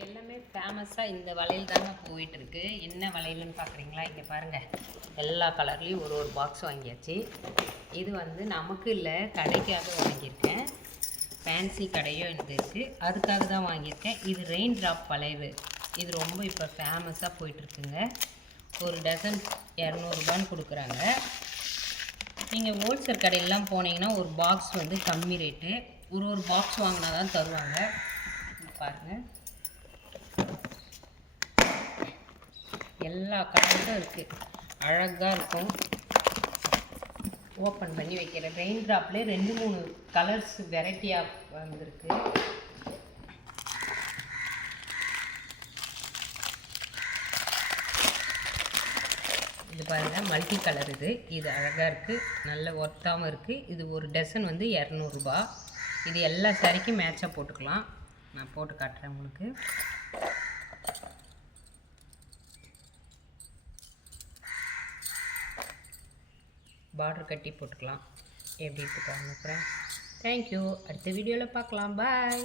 எல்லாமே ஃபேமஸாக இந்த வளையல் தாங்க போயிட்டுருக்கு. என்ன வளையல்னு பார்க்குறீங்களா? இங்கே பாருங்கள், எல்லா கலர்லேயும் ஒரு பாக்ஸ் வாங்கியாச்சு. இது வந்து நமக்கு இல்லை, கடைக்காக வாங்கியிருக்கேன். ஃபேன்சி கடையும் எனக்கு இருக்குது, அதுக்காக தான் வாங்கியிருக்கேன். இது ரெயின் ட்ராப் வளையல். இது ரொம்ப இப்போ ஃபேமஸாக போயிட்டுருக்குங்க. ஒரு டசன் 200 ரூபான்னு கொடுக்குறாங்க. நீங்கள் ஹோல்சேல் கடையெல்லாம் போனீங்கன்னா ஒரு பாக்ஸ் வந்து கம்மி ரேட்டு, ஒரு பாக்ஸ் வாங்கினா தான் தருவாங்க. பாருங்கள், எல்லா கலரும் இருக்குது, அழகாக இருக்கும். ஓப்பன் பண்ணி வைக்கிறேன். ரெயின் ட்ராப்லேயே 2-3 கலர்ஸ் வெரைட்டியாக வந்திருக்கு. இது பாருங்கள், மல்டி கலர். இது அழகாக இருக்குது, நல்ல ஒர்த்தாகவும் இருக்குது. இது ஒரு டசன் வந்து 200 ரூபா. இது எல்லா சாரிக்கும் மேட்சாக போட்டுக்கலாம். நான் போட்டு காட்டுறேன் உங்களுக்கு. பார்டர் கட்டி போட்டுக்கலாம். எப்படி இருக்கு பாருங்க ஃப்ரெண்ட்ஸ். தேங்க்யூ. அடுத்த வீடியோவில் பார்க்கலாம். பாய்.